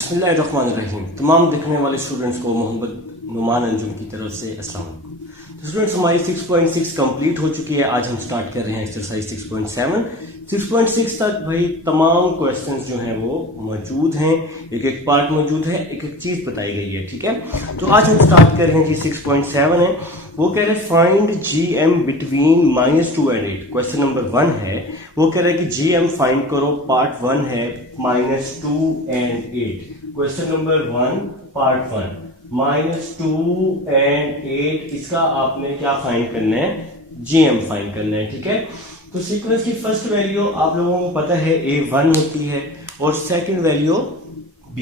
बिस्मिल्लाहिर्रहमानिर्रहीम। तमाम देखने वाले स्टूडेंट्स को मोहम्मद नुमान अंजुम की तरफ से अस्सलाम वालेकुम। तो स्टूडेंट्स हमारी 6.6 कंप्लीट हो चुकी है। आज हम स्टार्ट कर रहे हैं एक्सरसाइज 6.7। 6.6 तक भाई तमाम क्वेश्चंस जो हैं वो मौजूद हैं, एक एक पार्ट मौजूद है, एक एक चीज बताई गई है। ठीक है, तो आज हम स्टार्ट कर रहे हैं जी 6.7 है। वो कह रहे हैं find GM between -2 and 8। Question number 1 है, वो कह रहे हैं कि GM फाइंड करो। पार्ट 1 है -2 and 8। Question number 1 part 1 -2 and 8, इसका आपने क्या फाइंड करना है? GM फाइंड करना है। ठीक है, तो सीक्वेंस की फर्स्ट वैल्यू आप लोगों को पता है A1 होती है और सेकंड वैल्यू B।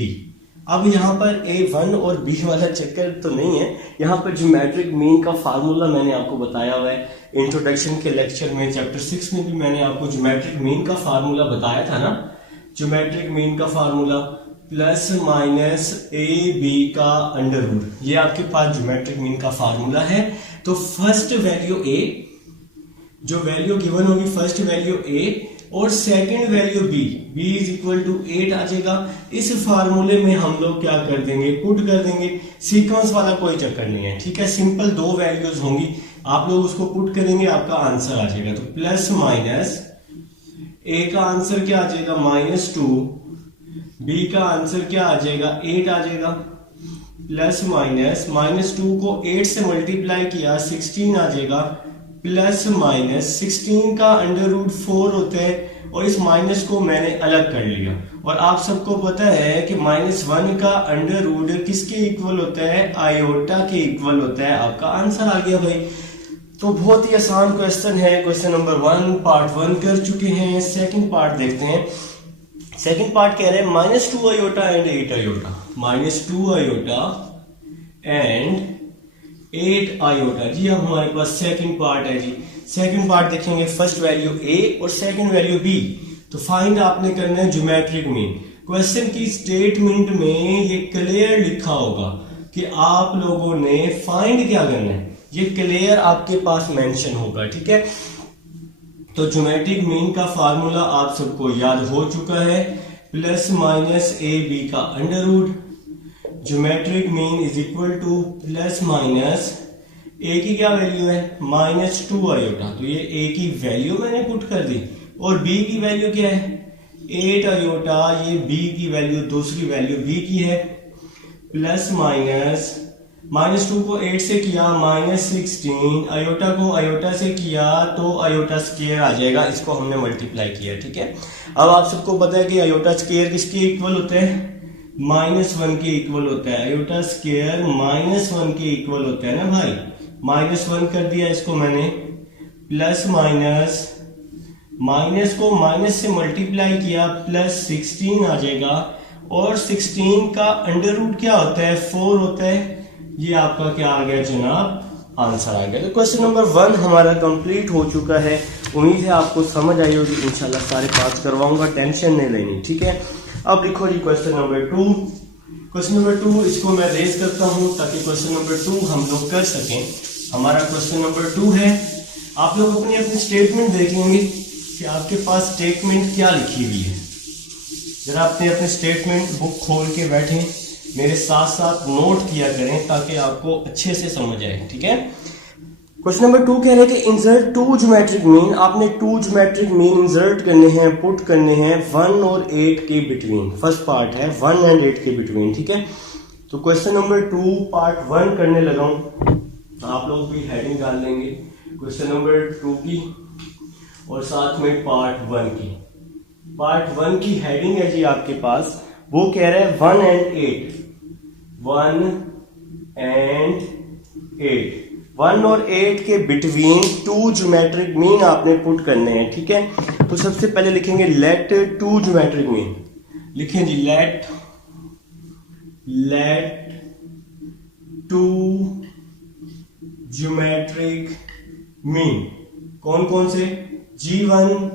अब यहाँ पर A1 और B वाला चक्कर तो नहीं है, यहाँ पर ज्योमेट्रिक मीन का फार्मूला मैंने आपको बताया हुआ है। इंट्रोडक्शन के लेक्चर में चैप्टर 6 में भी मैंने आपको ज्योमेट्रिक मीन का फार्मूला बताया था ना। ज्योमेट्रिक मीन का फार्मूला प्लस माइनस AB का अंडर रूट, ये आपके पास ज्योमेट्रिक मीन का फार्मूला है। तो फर्स्ट वैल्यू A, जो वैल्यू गिवन होगी फर्स्ट वैल्यू A और second value B is equal to 8 आ जाएगा। इस फार्मूले में हम लोग क्या कर देंगे? पुट कर देंगे। सीक्वेंस वाला कोई चक्कर नहीं है। ठीक है, सिंपल दो वैल्यूज होंगी, आप लोग उसको पुट करेंगे, आपका आंसर आ जाएगा। तो प्लस माइनस A का आंसर क्या आ जाएगा? -2। B का आंसर क्या आ जाएगा? 8 आ जाएगा। प्लस माइनस -2 को 8 से मल्टीप्लाई किया 16 आ जाएगा। प्लस माइनस 16 का अंडर रूट 4 होता है और इस माइनस को मैंने अलग कर लिया। और आप सबको पता है कि -1 का अंडर रूट किसके इक्वल होता है? आयोटा के इक्वल होता है। आपका आंसर आ गया भाई। तो बहुत ही आसान क्वेश्चन है। क्वेश्चन नंबर 1 पार्ट 1 कर चुके हैं। सेकंड पार्ट देखते हैं। सेकंड पार्ट कह रहे हैं -2 iota and 8 iota. -2 iota and 8 iota. जी अब हमारे पास सेकंड पार्ट है जी। सेकंड पार्ट देखेंगे, फर्स्ट वैल्यू A और सेकंड वैल्यू B। तो फाइंड आपने करना है ज्योमेट्रिक मीन। क्वेश्चन की स्टेटमेंट में ये क्लियर लिखा होगा कि आप लोगों ने फाइंड क्या करना है, ये क्लियर आपके पास मेंशन होगा। ठीक है, तो ज्योमेट्रिक मीन का फार्मूला आप सबको याद हो चुका है, प्लस माइनस AB का under root. Geometric mean is equal to plus minus A की क्या वैल्यू है? -2 आयोटा। तो ये A की वैल्यू मैंने पुट कर दी और B की वैल्यू क्या है? 8 आयोटा। ये B की वैल्यू, दूसरी वैल्यू B की है। प्लस माइनस -2 को 8 से किया -16, आयोटा को आयोटा से किया तो आयोटा स्क्वायर आ जाएगा। इसको हमने मल्टीप्लाई किया। ठीक है, अब आप सबको पता है कि आयोटा स्क्वायर किसके इक्वल होता है? -1 के इक्वल होता है। आयोटा स्क्वायर -1 के इक्वल होता है ना भाई। -1 कर दिया इसको मैंने। प्लस माइनस को माइनस से मल्टीप्लाई किया, प्लस 16 आ जाएगा। और 16 का अंडर रूट क्या होता है? 4 होता है। ये आपका क्या आ गया जनाब? आंसर आ गया। तो क्वेश्चन नंबर 1 हमारा कंप्लीट हो चुका है। उम्मीद है आपको समझ आई होगी। इंशाल्लाह सारे पास करवाऊंगा, टेंशन नहीं लेनी। ठीक है, अब लिखो जी क्वेश्चन नंबर 2। क्वेश्चन नंबर 2 इसको मैं रेज करता हूं ताकि क्वेश्चन नंबर 2 हम लोग कर सकें। हमारा क्वेश्चन नंबर 2 है, आप लोग अपनी अपनी स्टेटमेंट देखेंगे कि आपके पास स्टेटमेंट क्या लिखी हुई है। जरा अपने अपने स्टेटमेंट बुक खोल के बैठें, मेरे साथ साथ नोट किया करें ताकि आपको अच्छे से समझ आए। ठीक है, क्वेश्चन नंबर 2 कह रहे हैं कि इंसर्ट 2 ज्योमेट्रिक मीन। आपने 2 ज्योमेट्रिक मीन इंसर्ट करने हैं, पुट करने हैं 1 और 8 के बिटवीन। फर्स्ट पार्ट है 1 and 8 के बिटवीन। ठीक है, तो क्वेश्चन नंबर 2 पार्ट 1 करने लगा हूं। आप लोग भी हेडिंग डाल लेंगे क्वेश्चन नंबर 2 की और साथ में पार्ट 1 की। पार्ट 1 की हेडिंग है जी आपके पास, वो कह रहा है 1 and 8। 1 and 8, 1 और 8 के बिटवीन 2 ज्योमेट्रिक मीन आपने पुट करने हैं। ठीक है, तो सबसे पहले लिखेंगे लेट 2 ज्योमेट्रिक मीन। लिखें जी लेट 2 ज्योमेट्रिक मीन। कौन कौन से? G1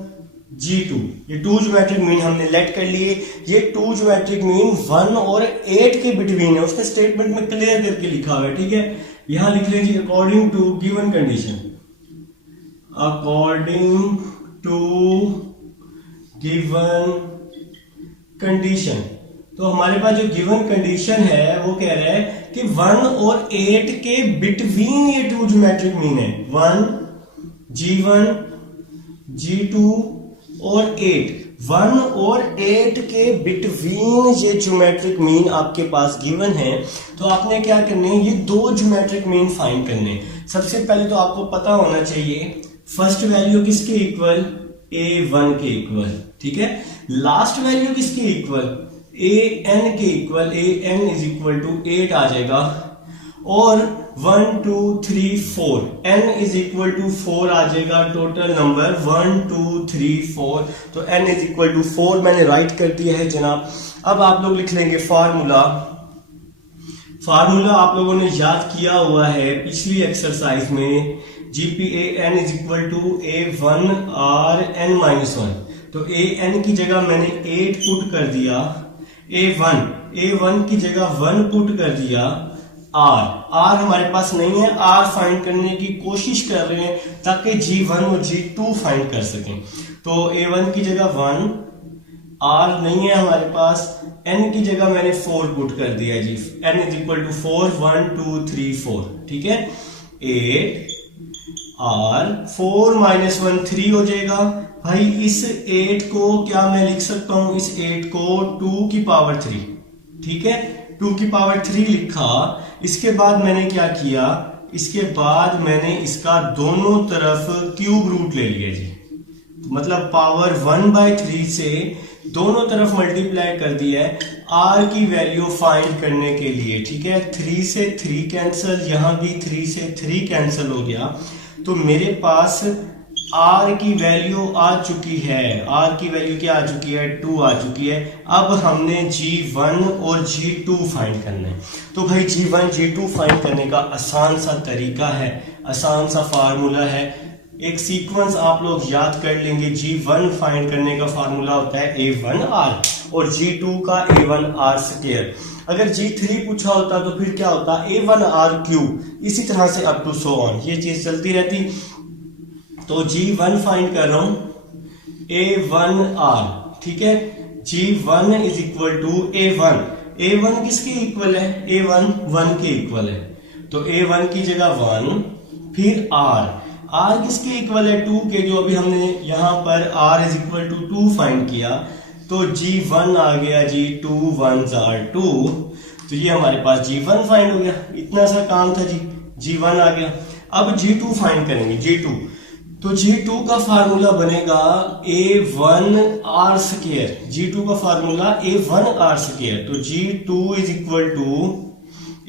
G2, ये 2 ज्योमेट्रिक मीन हमने लेट कर लिए। ये 2 ज्योमेट्रिक मीन 1 और 8 के बिटवीन है। उसने स्टेटमेंट में क्लियर करके लिखा हुआ है। ठीक है, यहां लिख लीजिए according to given condition. According to given condition. तो हमारे पास जो गिवन कंडीशन है वो कह रहा है कि 1 और 8 के बिटवीन ये टू ज्योमेट्रिक मीन है। 1 G1 G2 और 8, 1 और 8 के बिटवीन ये ज्योमेट्रिक मीन आपके पास गिवन है। तो आपने क्या करने हैं, ये दो ज्योमेट्रिक मीन फाइंड करने। सबसे पहले तो आपको पता होना चाहिए फर्स्ट वैल्यू किसके इक्वल, A1 के इक्वल, ठीक है। लास्ट वैल्यू किसके इक्वल, AN के equal, AN is equal to 8 आ जाएगा। और 1 2 3 4 n इज इक्वल टू 4 आ जाएगा। टोटल नंबर 1 2 3 4, तो n इज इक्वल टू 4 मैंने राइट कर दिया है जनाब। अब आप लोग लिख लेंगे फार्मूला आप लोगों ने याद किया हुआ है पिछली एक्सरसाइज में, GPAN is equal to A1 R n minus 1। तो AN की जगह मैंने 8 पुट कर दिया, A1 की जगह 1 पुट कर दिया, R हमारे पास नहीं है, R फाइंड करने की कोशिश कर रहे हैं ताकि G1 और G2 फाइंड कर सकें। तो A1 की जगह 1, R नहीं है हमारे पास, N की जगह मैंने 4 पुट कर दिया जी, N इज इक्वल टू 4, 1 2 3 4, ठीक है। 8 R 4 माइनस 1 3 हो जाएगा। भाई इस 8 को क्या मैं लिख सकता हूं, इस 8 को 2 की पावर 3, ठीक है, 2 की पावर 3 लिखा। इसके बाद मैंने क्या किया, इसके बाद मैंने इसका दोनों तरफ क्यूब रूट ले लिया जी, मतलब पावर 1/3 से दोनों तरफ मल्टीप्लाई कर दिया है R की वैल्यू फाइंड करने के लिए, ठीक है। 3 से 3 कैंसिल, यहां भी 3 से 3 कैंसिल हो गया। तो मेरे पास R की वैल्यू आ चुकी है, R की वैल्यू क्या आ चुकी है, 2 आ चुकी है। अब हमने G1 और G2 फाइंड करना है। तो भाई G1 G2 फाइंड करने का आसान सा तरीका है, आसान सा फार्मूला है। एक सीक्वेंस आप लोग याद कर लेंगे। G1 फाइंड करने का फार्मूला होता है A1R और G2 का A1R स्क्वायर। अगर G3 पूछा होता तो फिर क्या होता, A1R क्यूब, इसी तरह से अप टू सो ऑन, ये चीज चलती रहती। तो G1 फाइंड कर रहा हूं, A1R, ठीक है। G1 is equal to A1 किसके इक्वल है, A1 1 के इक्वल है। तो A1 की जगह 1, फिर R किसके इक्वल है, 2 के, जो अभी हमने यहां पर R is equal to 2 find किया। तो G1 आ गया जी, 2 1s are 2, तो ये हमारे पास G1 फाइंड हो गया। इतना सा काम था जी, G1 आ गया। अब G2 फाइंड करेंगे, G2। तो G2 का फार्मूला बनेगा A1R स्क्वायर, G2 का फार्मूला A1R स्क्वायर। तो G2 is equal to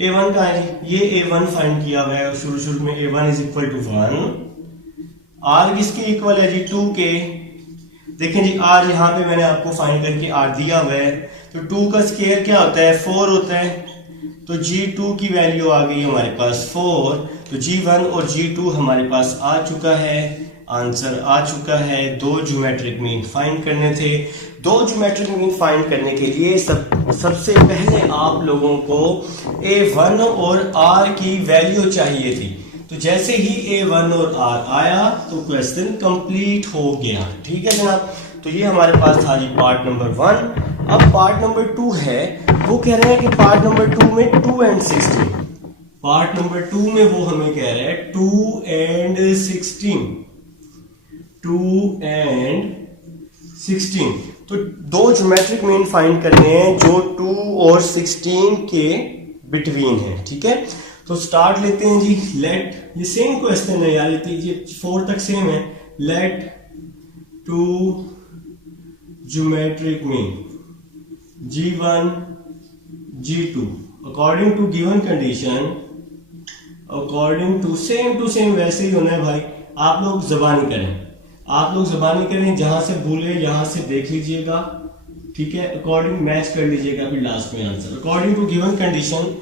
A1 का है, ये A1 फाइंड किया हुआ है शुरू में, A1 is equal to 1। R किसके इक्वल है जी, 2 के। देखें जी R यहाँ पे मैंने आपको फाइंड करके R दिया हुआ है। तो 2 का स्क्वायर क्या होता है, 4 होता है। तो G2 की वैल्यू आ गई हमारे पास 4। तो G1 और G2 हमारे पास आ चुका है, आंसर आ चुका है। दो ज्योमेट्रिक मीन फाइंड करने थे। दो ज्योमेट्रिक मीन फाइंड करने के लिए सबसे पहले आप लोगों को A1 और R की वैल्यू चाहिए थी। तो जैसे ही A1 और R आया तो क्वेश्चन कंप्लीट हो गया, ठीक है जनाब। तो ये हमारे पास था जी पार्ट नंबर 1। अब पार्ट नंबर 2 है, वो कह रहे हैं कि पार्ट नंबर 2 में 2 and 16, पार्ट नंबर 2 में वो हमें कह रहे हैं 2 and 16, 2 and 16। तो दो ज्योमेट्रिक मीन फाइंड करने हैं जो 2 और 16 के बिटवीन है, ठीक है। तो स्टार्ट लेते हैं जी। लेट, ये सेम क्वेश्चन है यार, ये 4 तक सेम है। Let 2 geometric mean G1 G2 according to given condition, according to same वैसे ही होना है भाई। आप लोग जबानी करें, जहां से भूले यहां से देख लीजिएगा, ठीक है। अकॉर्डिंग मैच कर लीजिएगा फिर लास्ट में answer. According to given condition,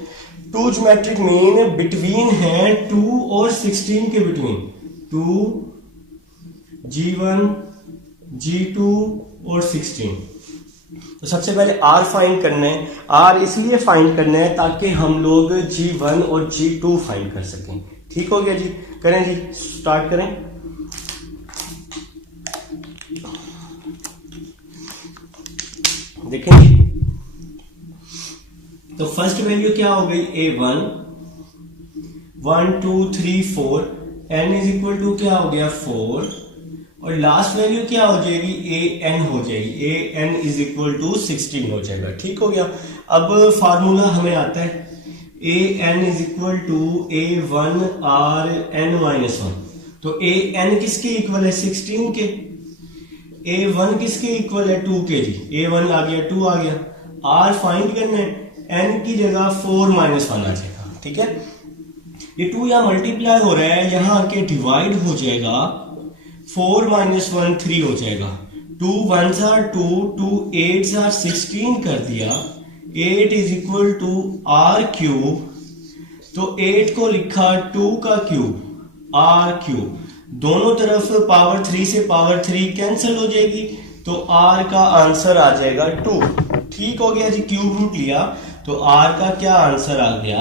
2 geometric mean between है 2 और 16 के बिटवीन, 2 G1 G2 और 16। तो सबसे पहले R फाइंड करना है। R इसलिए फाइंड करना है ताकि हम लोग G1 और G2 फाइंड कर सकें। ठीक हो गया जी, करें जी, स्टार्ट करें। देखें जी, तो फर्स्ट वैल्यू क्या हो गई A1 1 2 3 4 n is equal to क्या हो गया 4 और लास्ट वैल्यू क्या हो जाएगी an हो जाएगी an इज इक्वल टू 16 हो जाएगा। ठीक हो गया। अब फार्मूला हमें आता है an is equal to a1 r n minus 1। तो an किसके इक्वल है 16 के, a1 किसके इक्वल है 2 के जी, a1 आ गया 2 आ गया, r फाइंड करना है n की जगह 4 माइनस 1 आ जाएगा। ठीक है, ये 2 यहाँ मल्टीप्लाई हो रहा है, यहाँ आके डिवाइड हो जाएगा, 4 माइनस 1 3 हो जाएगा, 2 1s are 2 2 8s are 16 कर दिया, 8 is equal to r cube. तो 8 को लिखा 2 का क्यूब r क्यूब, दोनों तरफ पावर 3 से पावर 3 कैंसिल हो जाएगी, तो r का आंसर आ जाएगा 2। ठीक हो गया जी, क्यूब रूट लिया तो r का क्या आंसर आ गया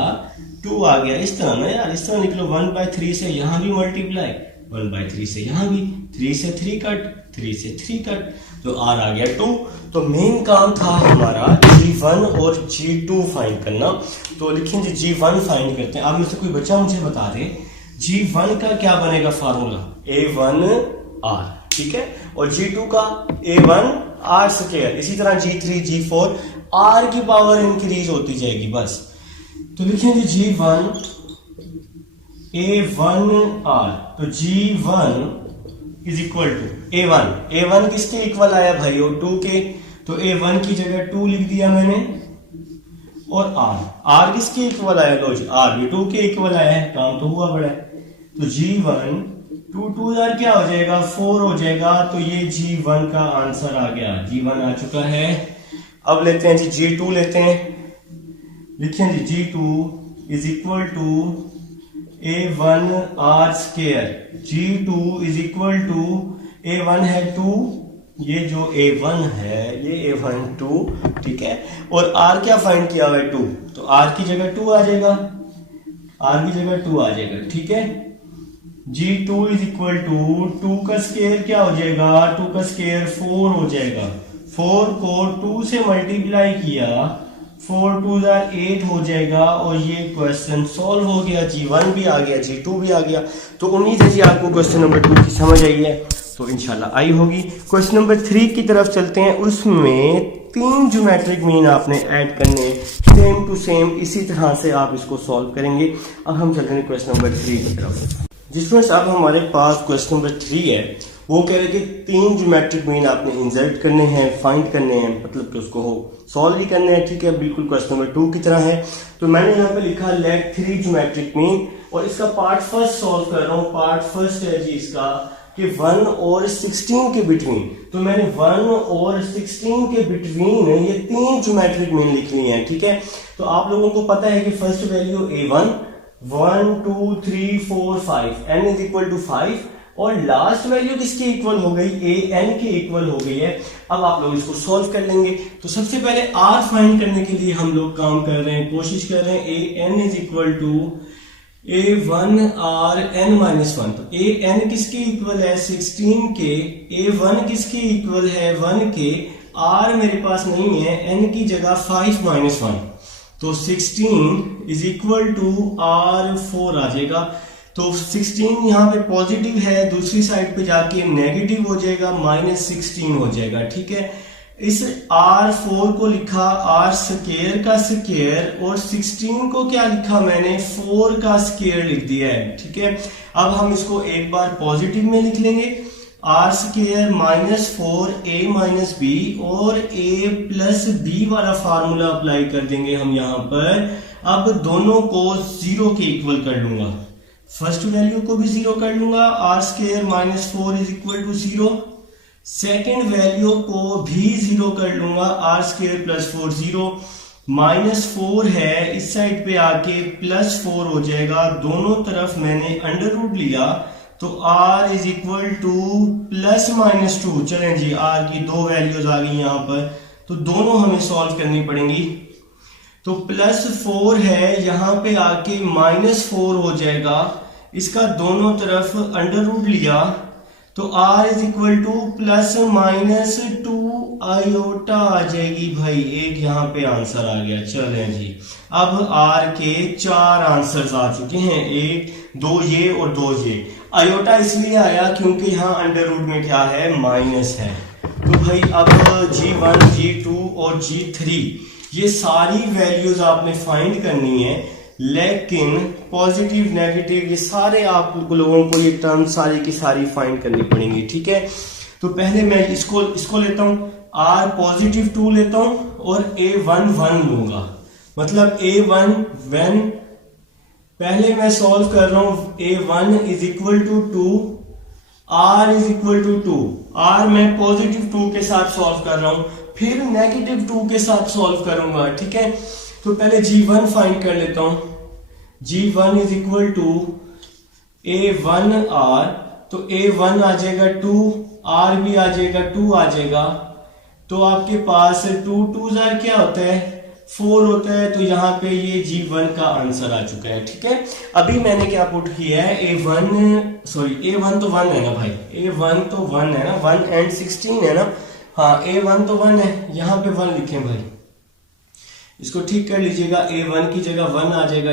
2 आ गया। इस तरह ना यार, इस तरह निकलो 1/3 से यहां भी मल्टीप्लाई, 1/3 से यहां भी, 3 से 3 कट, 3 से 3 कट, तो r आ गया 2। तो मेन काम था हमारा G1 और G2 फाइंड करना। तो लिखेंगे G1 फाइंड करते हैं। आप में से कोई बच्चा मुझे बता दे G1 का क्या बनेगा फार्मूला, A1R, ठीक है, और G2 का A1 R स्क्वायर। इसी तरह G3 G4 R की पावर इंक्रीज होती जाएगी बस। तो लिखेंगे G1 A1R, तो G1 is equal to A1 किसके इक्वल आया भाई, 2 के, तो A1 की जगह 2 लिख दिया मैंने, और R किसके इक्वल आया, लो जी R भी 2 के इक्वल आया है, काम तो हुआ बड़ा है। तो G1 2 यार क्या हो जाएगा 4 हो जाएगा, तो ये G1 का आंसर आ गया, G1 आ चुका है। अब लेते हैं जी G2 लेते हैं, लिखें जी G2 is equal to A1R square, G2 is equal to A1 है 2, ये जो A1 है ये A1 2, ठीक है, और R क्या फाइंड किया हुआ है 2, तो R की जगह 2 आ जाएगा, R की जगह 2 आ जाएगा। ठीक है, G2 इज इक्वल टू 2 का स्क्वायर क्या हो जाएगा, 2 का स्क्वायर 4 हो जाएगा, 4 को 2 से मल्टीप्लाई किया, 4 2 8 हो जाएगा, और ये क्वेश्चन सॉल्व हो गया। G1 भी आ गया, G2 भी आ गया। तो उम्मीद है जी आपको क्वेश्चन नंबर 2 की समझ आई है, तो इंशाल्लाह आई होगी। क्वेश्चन नंबर 3 की तरफ चलते हैं। उसमें 3 ज्योमेट्रिक मीन आपने ऐड करने हैं, सेम टू सेम, इसी तरह से आप इसको सॉल्व करेंगे। अब हम चल रहे हैं क्वेश्चन नंबर 3 की तरफ। जिसमें अब हमारे पास क्वेश्चन नंबर 3 है, वो कह रहे कि 3 ज्योमेट्रिक मीन आपने इंसर्ट करने हैं, फाइंड करने हैं, मतलब कि उसको सॉल्व ही करने हैं। ठीक है, बिल्कुल क्वेश्चन नंबर 2 की तरह है। तो मैंने यहाँ पे लिखा लेट 3 ज्योमेट्रिक मीन, और इसका पार्ट फर्स्ट सॉल्व कर रहा हूँ। पार्ट फर्स्ट है जी इसका कि 1 और 16 के बिटवीन, तो मैंने 1 और 16 के बिटवीन ये 3 ज्योमेट्रिक मीन लिख लिए हैं। ठीक है, तो आप लोगों को पता है कि first value A1 1 2 3 4 5, n is equal to 5, और लास्ट वैल्यू किसकी इक्वल हो गई, an की इक्वल हो गई है। अब आप लोग इसको सॉल्व कर लेंगे। तो सबसे पहले r फाइंड करने के लिए हम लोग काम कर रहे हैं, कोशिश कर रहे हैं an is equal to A1R n minus 1। तो an किसके इक्वल है 16 के, A1 किसके इक्वल है 1 के, r मेरे पास नहीं है, n की जगह 5 माइनस 1, तो 16 इज इक्वल टू R4 आ जाएगा। तो 16 यहाँ पे पॉजिटिव है, दूसरी साइड पे जाके नेगेटिव हो जाएगा, -16 हो जाएगा। ठीक है, इस R4 को लिखा R स्क्वायर का स्क्वायर, और 16 को क्या लिखा मैंने 4 का स्क्वायर लिख दिया है। ठीक है, अब हम इसको एक बार पॉजिटिव में लिख लेंगे, R square -4 A minus B, और A प्लस बी वाला फार्मूला अप्लाई कर देंगे हम यहाँ पर। अब दोनों को 0 के इक्वल कर लूंगा, फर्स्ट वैल्यू को भी 0 कर लूंगा, R square -4 is equal to 0, second value को भी 0 कर लूंगा, R स्क्वायर प्लस 4 0, -4 है, इस साइड पे आके +4 हो जाएगा, दोनों तरफ मैंने अंडर रूट लिया, तो R इज इक्वल टू +-2। चलें जी, R की 2 वैल्यूज आ गई यहाँ पर, तो दोनों हमें सॉल्व करनी पड़ेंगी। तो +4 है, यहाँ पे आके -4 हो जाएगा, इसका दोनों तरफ अंडर रूट लिया, तो R is equal to +-2 iota आ जाएगी भाई, एक यहाँ पे आंसर आ गया। चलें जी, अब आर के 4 आंसर्स आ चुके हैं, 1 2 ये और 2 ये। आयोटा इसलिए आया क्योंकि यहाँ अंडर रूट में क्या है, माइनस है। तो भाई अब G1 G2 और G3 ये सारी वैल्यूज आपने फाइंड करनी है, लेकिन पॉजिटिव नेगेटिव ये सारे आप लोगों को ये टर्म सारी की सारी फाइंड करनी पड़ेंगी, ठीक है। तो पहले मैं इसको लेता हूं, R पॉजिटिव 2 लेता हूं और A1 1 लूंगा, मतलब A1 when पहले मैं सॉल्व कर रहा हूं A1 is equal to 2, R is equal to 2। R मैं पॉजिटिव 2 के साथ सॉल्व कर रहा हूं, फिर नेगेटिव 2 के साथ सॉल्व करूंगा, ठीक है। तो पहले G1 फाइंड कर लेता हूं, G1 is equal to A1R, तो A1 आ जाएगा 2, R भी आ जाएगा 2 आ जाएगा, तो आपके पास 2 2 जार क्या होता है, 4 होता है। तो यहाँ पे ये G1 का आंसर आ चुका है, ठीक है। अभी मैंने क्या पुट किया है, A1 तो 1 है ना भाई, A1 तो 1 है ना, 1 and 16 है ना, हाँ A1 तो 1 है, यहाँ पे 1 लिखें भाई, इसको ठीक कर लीजिएगा। A1 की जगह 1 आ जाएगा,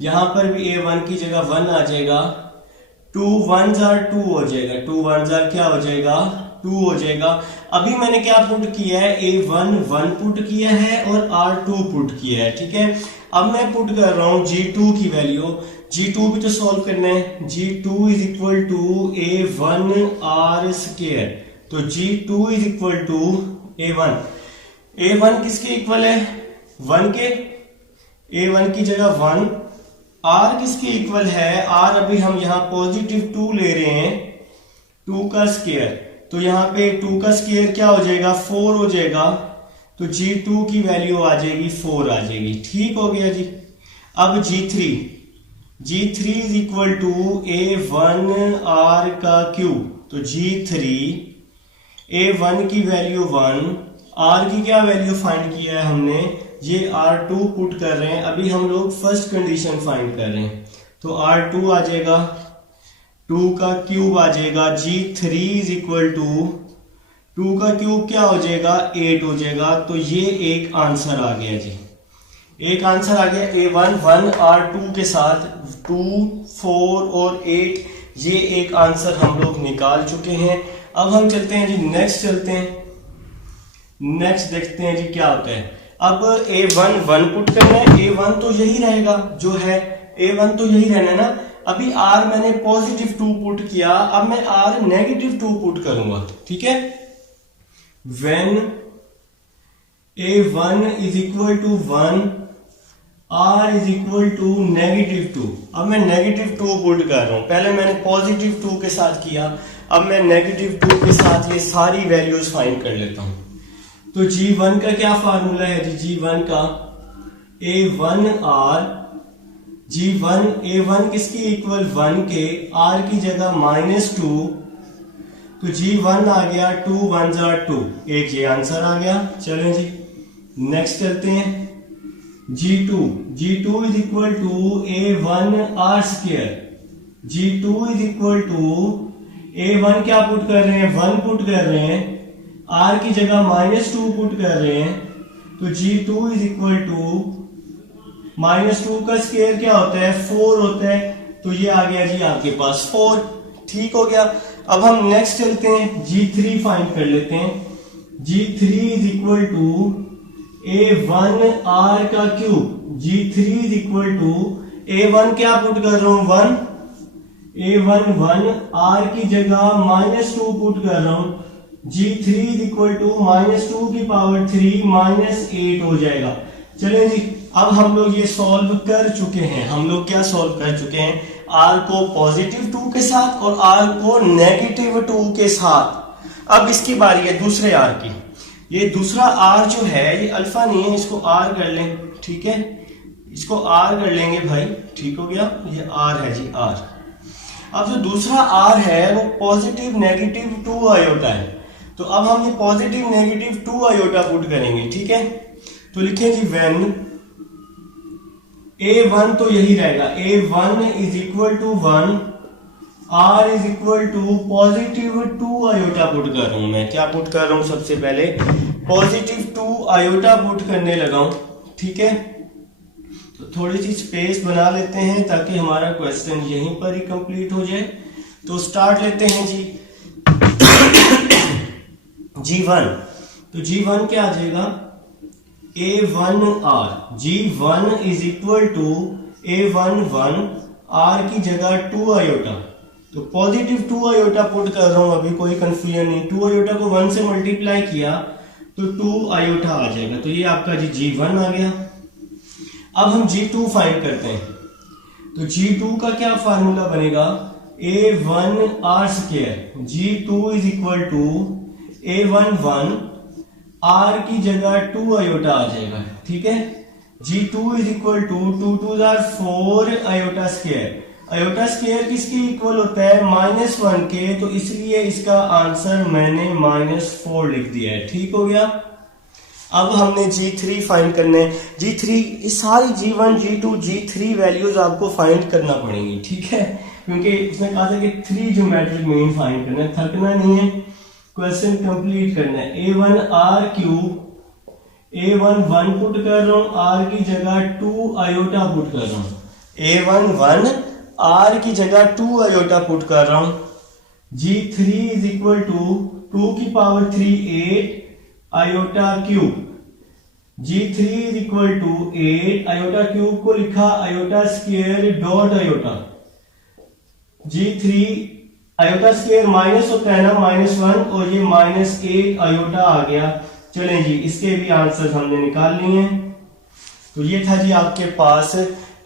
यहाँ पर भी A1 की जगह 1 आ जाएगा, 2 1 जार 2 हो जाएगा, 2 1 जार क्या हो जाएगा, 2 हो जाएगा। अभी मैंने क्या पुट किया है, A1 1 पुट किया है और R2 पुट किया है, ठीक है। अब मैं पुट कर रहा हूं G2 की वैल्यू, G2 भी तो सॉल्व करना है। G2 is equal to A1 R square, तो G2 is equal to A1 किसके इक्वल है, 1 के, A1 की जगह 1, R किसके इक्वल है, R अभी हम यहाँ पॉजिटिव 2 ले रहे हैं, 2 का स्क्वायर, तो यहाँ पे 2 का स्क्वायर क्या हो जाएगा, 4 हो जाएगा, तो G2 की वैल्यू आ जाएगी 4 आ जाएगी, ठीक हो गया जी। अब G3 is equal to A1 R का क्यूब, तो G3 A1 की वैल्यू 1, R की क्या वैल्यू फाइंड किया है हमने, ये R2 पुट कर रहे हैं। अभी हम लोग फर्स्ट कंडीशन फाइंड कर रहे हैं, तो R2 आ जाएगा, 2 का क्यूब आ जाएगा, G3 इज इक्वल टू 2 का क्यूब क्या हो जाएगा, 8 हो जाएगा। तो ये एक आंसर आ गया जी, एक आंसर आ गया A1 1 R2 के साथ 2 4 और 8, ये एक आंसर हम लोग निकाल चुके हैं। अब हम चलते हैं जी नेक्स्ट, चलते हैं नेक्स्ट, देखते हैं जी क्या होता है। अब A1 1 पुट करना है, A1 तो यही रहेगा जो है, A1 तो यही रहना है ना। अभी R मैंने पॉजिटिव 2 पुट किया, अब मैं R नेगेटिव 2 पुट करूंगा, ठीक है। When A1 is equal to 1, R is equal to negative 2, अब मैं नेगेटिव 2 पुट कर रहा हूं, पहले मैंने पॉजिटिव 2 के साथ किया, अब मैं नेगेटिव 2 के साथ ये सारी वैल्यूज फाइंड कर लेता हूं। तो G1 का क्या फार्मूला है जी, G1 का A1R, A1 किसकी इक्वल 1 के, R की जगह -2, तो G1 आ गया 2 1 जार 2, एक ये आंसर आ गया। चलें जी नेक्स्ट चलते हैं, G2 is equal to A1 R square, G2 is equal to A1 क्या पुट कर रहे हैं, 1 पुट कर रहे हैं, R की जगह -2 पुट कर रहे हैं, तो G2 इज इक्वल टू -2 का स्क्वायर क्या होता है, 4 होता है, तो ये आ गया जी आपके पास 4, ठीक हो गया। अब हम नेक्स्ट चलते हैं, G3 फाइंड कर लेते हैं। G3 is equal to A1 R का cube, G3 is equal to A1 क्या पुट कर रहा हूं, 1, A1 1, R की जगह -2 पुट कर रहा हूं, G3 इज इक्वल टू -2 की पावर 3 -8 हो जाएगा। चलें जी, अब हम लोग ये सॉल्व कर चुके हैं, हम लोग क्या सॉल्व कर चुके हैं, R को पॉजिटिव 2 के साथ और R को नेगेटिव 2 के साथ। अब इसकी बारी है दूसरे R की, ये दूसरा R जो है ये अल्फा नहीं है, इसको R कर लें, ठीक है, इसको R कर लेंगे भाई, ठीक हो गया, ये R है जी R। अब जो दूसरा R है वो पॉजिटिव नेगेटिव 2 आयोटा है, तो अब हम ये पॉजिटिव नेगेटिव 2 आयोटा पुट करेंगे, ठीक है। तो लिखें जी when A1 तो यही रहेगा, A1 is equal to 1, r is equal to positive 2 iota put कर रहा हूं मैं। क्या पुट कर रहा हूं? सबसे पहले पॉजिटिव 2 आयोटा पुट करने लगा हूं, ठीक है। तो थोड़ी सी स्पेस बना लेते हैं ताकि हमारा क्वेश्चन यहीं पर ही कंप्लीट हो जाए। तो स्टार्ट लेते हैं जी। G1, तो G1 क्या आ जाएगा? A1R, G1 is equal to A11 R की जगह 2 आयोटा। तो पॉजिटिव 2 आयोटा पुट कर रहा हूं, अभी कोई कंफ्यूजन नहीं। 2 आयोटा को 1 से मल्टीप्लाई किया तो 2 आयोटा आ जाएगा। तो ये आपका जी G1 आ गया। अब हम G2 फाइंड करते हैं। तो G2 का क्या फार्मूला बनेगा? A1R square. G2 is equal to A11 R की जगह 2 आयोटा आ जाएगा, ठीक है। G2 is equal to 2 2 4 iota square. Iota square किसके इक्वल होता है? -1 के। तो इसलिए इसका आंसर मैंने -4 लिख दिया है, ठीक हो गया। अब हमने G3 फाइंड करना है। G3 इस सारी G1 G2 G3 वैल्यूज आपको फाइंड करना पड़ेंगी, ठीक है, क्योंकि इसमें कहा था कि 3 ज्योमेट्रिक मीन फाइंड करना है। थकना नहीं है, क्वेश्चन कंप्लीट करना है। A1R क्यूब A11 पुट कर रहा हूं, R की जगह 2 आयोटा पुट कर रहा हूं। A11 R की जगह 2 आयोटा पुट कर रहा हूं। G3 इज इक्वल टू 2 की power 3 8 iota cube. G3 is equal to 8 iota cube को लिखा iota square dot iota. G3 iota square minus होता है ना, -1, और ये -8 आयोटा आ गया। चलें जी, इसके भी आंसर हमने निकाल लिए हैं। तो ये था जी आपके पास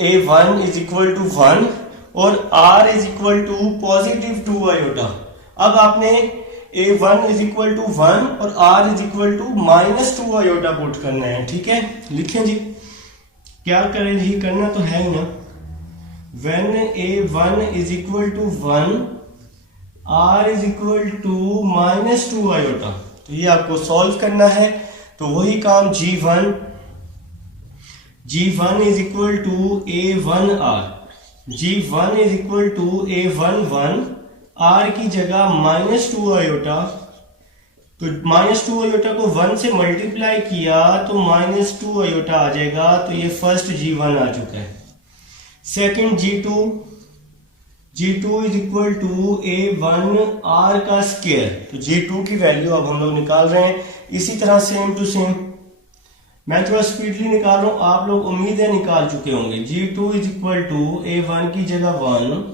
A1 इज इक्वल टू 1 और R is equal to positive 2 iota. अब आपने A1 इज इक्वल टू 1 और R is equal to -2 iota put करना है, ठीक है। लिखें जी, क्या करें जी, करना तो है ही ना। When A1 is equal to 1 R is equal to -2 iota. तो ये आपको सॉल्व करना है। तो वही काम G1 is equal to A1R। G1 is equal to A11 R की जगह -2 आयोटा। तो -2 आयोटा को 1 से मल्टीप्लाई किया तो -2 आयोटा आ जाएगा। तो ये फर्स्ट G1 आ चुका है। Second G2 is equal to A1R का स्क्वायर। तो G2 की वैल्यू अब हम लोग निकाल रहे हैं इसी तरह सेम टू सेम। मैं थोड़ा स्पीडली निकाल रहा हूं, आप लोग उम्मीद है निकाल चुके होंगे। G2 is equal to A1 की जगह 1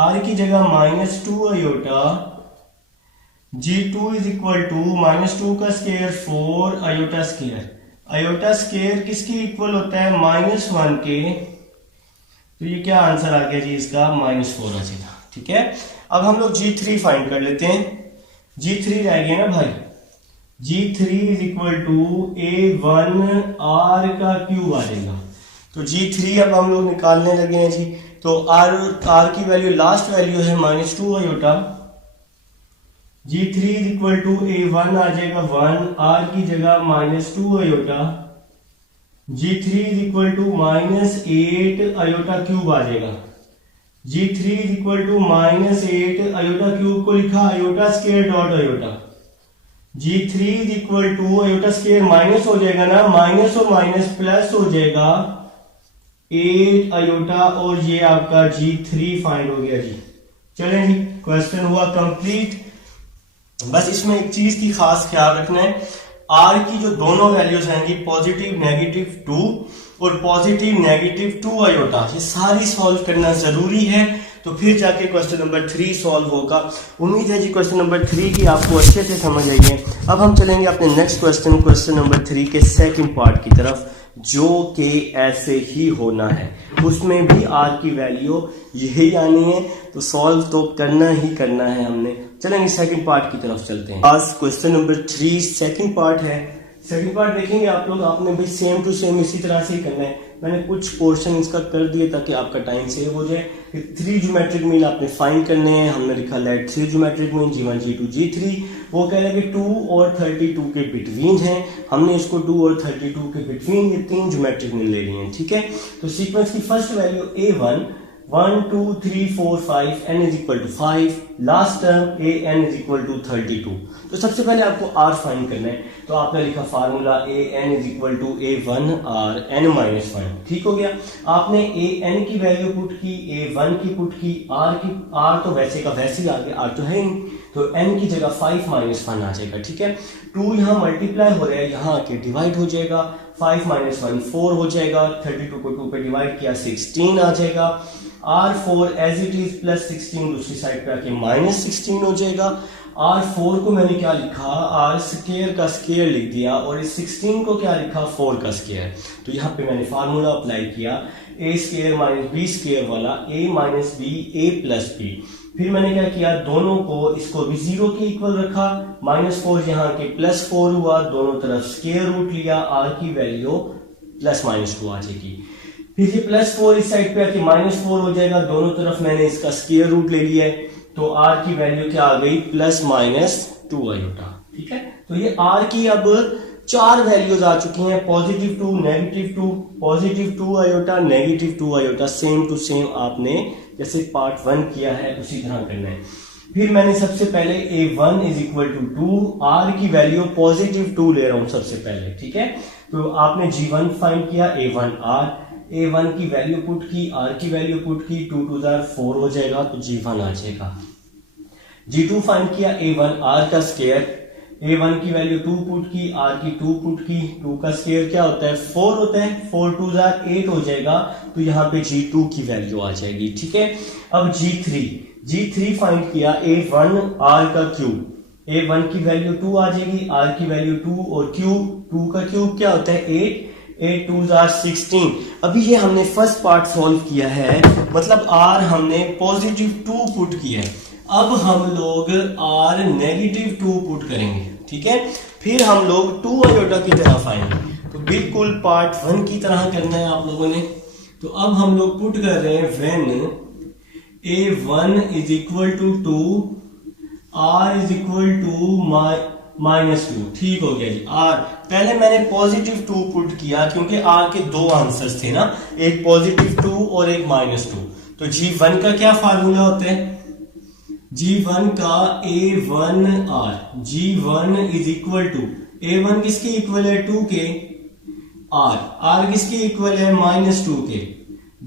R की जगह -2 iota. G2 is equal to -2 का square 4 iota square. Iota square किसके इक्वल होता है? -1 के। तो ये क्या आंसर आ गया जी इसका? -4 आ जाएगा, ठीक है। अब हम लोग G3 फाइंड कर लेते हैं। G3 रह गया ना भाई। G3 is equal to A1R का क्यूब आ जाएगा। तो G3 अब हम लोग निकालने लगे हैं जी। तो R की वैल्यू लास्ट वैल्यू है -2 iota. G3 is equal to A1 आ जाएगा 1 R की जगह -2 iota. G3 is equal to -8 iota cube आ जाएगा। G3 is equal to -8 iota cube को लिखा iota square dot iota. G3 is equal to iota square minus हो जाएगा ना, माइनस और माइनस प्लस हो जाएगा 8 आयोटा, और ये आपका G3 फाइंड हो गया जी। चलें जी, क्वेश्चन हुआ कंप्लीट। बस इसमें एक चीज की खास ख्याल रखना है, R की जो दोनों वैल्यूज आएंगी पॉजिटिव -2 और पॉजिटिव -2 आयोटा, ये सारी सॉल्व करना जरूरी है। तो फिर जाके क्वेश्चन नंबर 3 सॉल्व होगा। उम्मीद है जी क्वेश्चन नंबर 3 की आपको अच्छे से समझ आई है। अब हम चलेंगे अपने नेक्स्ट क्वेश्चन नंबर 3 के सेकंड पार्ट की तरफ, जो कि ऐसे ही होना है। उसमें भी R की वैल्यू यही आनी है, तो सॉल्व तो करना ही करना है हमने। चलेंगे सेकंड पार्ट की तरफ चलते हैं। आज क्वेश्चन नंबर 3 सेकंड पार्ट है। सेकंड पार्ट देखेंगे आप लोग, आपने भी सेम टू सेम इसी तरह से ही करना है। मैंने कुछ पोर्शन इसका कर दिए ताकि आपका टाइम सेव हो जाए। 3 ज्योमेट्रिक मीन आपने फाइंड करने हैं। हमने लिखा late 3 geometric mean G1 G2 G3, वो कह रहे हैं कि 2 और 32 के बिटवीन है। हमने इसको 2 और 32 के बिटवीन ये 3 ज्योमेट्रिक मीन ले लिए हैं, ठीक है। तो सीक्वेंस की first value A1 1 2 3 4 5 n is equal to 5, last term a n is equal to 32। तो सबसे पहले आपको r फाइंड करना है, तो आपने लिखा formula a n is equal to a1 r n minus 1। ठीक हो गया। आपने a n की वैल्यू पुट की, a1 की पुट की, r तो वैसे का वैसे ही आ गया, r तो है ही, तो n की जगह 5 माइनस 1 आ जाएगा। ठीक है, 2 यहाँ मल्टीप्लाई हो रहा है, यहाँ आके डिवाइड हो जाएगा, 5 माइनस 1 4 हो जाएगा, 32 को 2 पे डिवाइड किया 16 आ जाएगा, r4 as it is plus 16 दूसरी साइड पे आके माइनस 16 हो जाएगा। r4 को मैंने क्या लिखा, r स्क्वायर का स्क्वायर लिख दिया, और इस 16 को क्या लिखा, 4 का स्क्वायर। तो यहाँ पे मैंने फार्मूला अप्लाई किया, a square minus b square वाला, a minus b a plus b। फिर मैंने क्या किया, दोनों को, इसको भी 0 के इक्वल रखा, -4 यहाँ के +4 हुआ, दोनों तरफ स्क्वायर रूट लिया, r की वैल्यू +-2 आ जाएगी। फिर ये +4 इस साइड पे आके -4 हो जाएगा, दोनों तरफ मैंने इसका स्क्वायर रूट ले लिया है, तो r की वैल्यू क्या आ गई, +-2 आयोटा। ठीक है, तो ये r की अब 4 वैल्यूज आ चुकी हैं, +2, -2, +2 iota, -2 iota, same to same आपने जैसे पार्ट 1 किया है उसी तरह करना है। फिर मैंने सबसे पहले a1 is equal to 2, r की वैल्यू +2 ले रहा हूं सबसे पहले। ठीक है, तो आपने g1 फाइंड किया, a1 r, a1 की वैल्यू पुट की, r की वैल्यू पुट की, 2 2 4 हो जाएगा, तो g1 आ जाएगा। g2 फाइंड किया, a1 r का स्क्वायर, a1 की वैल्यू 2 पुट की, r की 2 पुट की, 2 का स्क्वायर क्या होता है, 4 होता है, 4 2 8 हो जाएगा, तो यहाँ पे g2 की वैल्यू आ जाएगी। ठीक है, अब g3 फाइंड किया, a1 r का क्यूब, a1 की वैल्यू 2 आ जाएगी, r की वैल्यू 2, और क्यूब 2 का क्यूब क्या होता है, 8 2 16। अभी ये हमने फर्स्ट पार्ट सॉल्व किया है, मतलब r हमने +2 पुट किया है, अब हम लोग r -2 पुट करेंगे। ठीक है, फिर हम लोग 2 आयोटा की तरफ आएंगे, तो बिल्कुल पार्ट 1 की तरह करना है आप लोगों ने। तो अब हम लोग पुट कर रहे हैं, when a1 is equal to 2, r is equal to -2। ठीक हो गया जी। r पहले मैंने +2 पुट किया, क्योंकि r के 2 आंसर्स थे ना, एक +2 और एक -2। तो g1 का क्या फार्मूला होता है, g1 का a1r, g1 is equal to, a1 किसके इक्वल है, 2 के, r किसके इक्वल है, -2 के,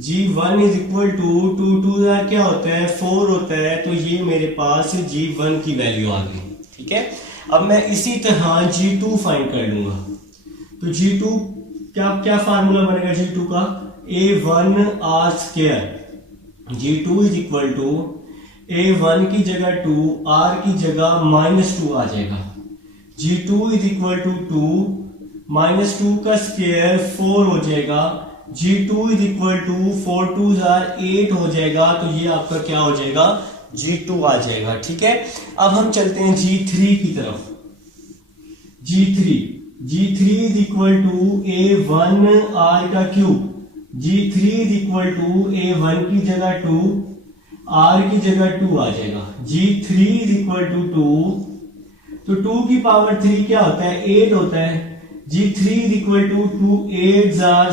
g1 इज इक्वल टू 2 2 क्या होता है, 4 होता है, तो ये मेरे पास g1 की वैल्यू आ गई। ठीक है, अब मैं इसी तरह g2 फाइंड कर लूंगा, तो g2 क्या फार्मूला बनेगा, g2 का a1r square, g2 is equal to a1 की जगह 2, r की जगह -2 आ जाएगा, g2 इज इक्वल टू 2, -2 का स्क्वायर 4 हो जाएगा, g2 इज इक्वल टू 4 2 8 हो जाएगा, तो ये आपका क्या हो जाएगा, g2 आ जाएगा। ठीक है, अब हम चलते हैं g3 की तरफ, g3 is equal to a1 r का cube, g3 is equal to a1 की जगह 2, r की जगह 2 आ जाएगा, g3 इज इक्वल टू 2, तो 2 की पावर 3 क्या होता है, 8 होता है, g3 इज इक्वल टू 2 8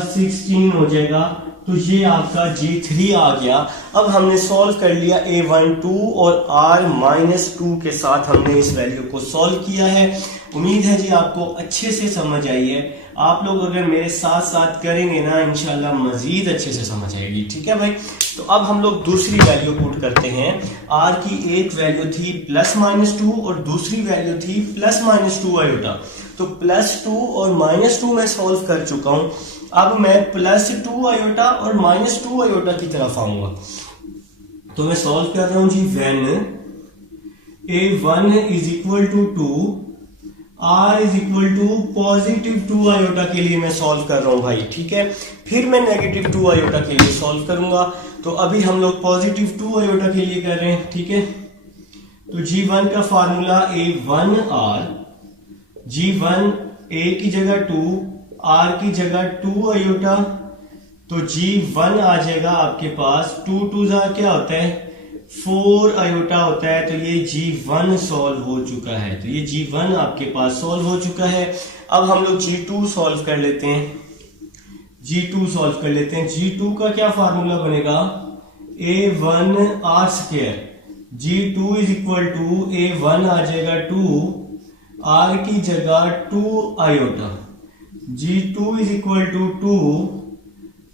16 हो जाएगा, तो ये आपका g3 आ गया। अब हमने सॉल्व कर लिया, a1 2 और r -2 के साथ हमने इस वैल्यू को सॉल्व किया है। उम्मीद है जी आपको अच्छे से समझ आई है। आप लोग अगर मेरे साथ साथ करेंगे ना, इंशाल्लाह मजीद अच्छे से समझ आएगी। ठीक है भाई, तो अब हम लोग दूसरी वैल्यू पुट करते हैं। r की एक वैल्यू थी +-2 और दूसरी वैल्यू थी +-2 आयोटा, तो +2 और -2 मैं सॉल्व कर चुका हूं। अब मैं +2 आयोटा और -2 आयोटा की तरफ आऊंगा, तो मैं सॉल्व कर रहा हूं जी, when a1 is equal to 2, r is equal to +2 iota के लिए मैं सॉल्व कर रहा हूं भाई। ठीक है, फिर मैं -2 आयोटा के लिए सॉल्व करूंगा, तो अभी हम लोग +2 आयोटा के लिए कर रहे हैं। ठीक है, तो g1 का फार्मूला a1r, g1 a की जगह 2, r की जगह 2 आयोटा, तो g1 आ जाएगा आपके पास, 2 2 क्या होता है, 4 आयोटा होता है, तो ये g1 सॉल्व हो चुका है, तो ये g1 आपके पास सॉल्व हो चुका है। अब हम लोग g2 सॉल्व कर लेते हैं, g2 का क्या फार्मूला बनेगा, A1 R square, G2 is equal to A1 आ जाएगा 2, आर की जगह 2 iota, G2 is equal to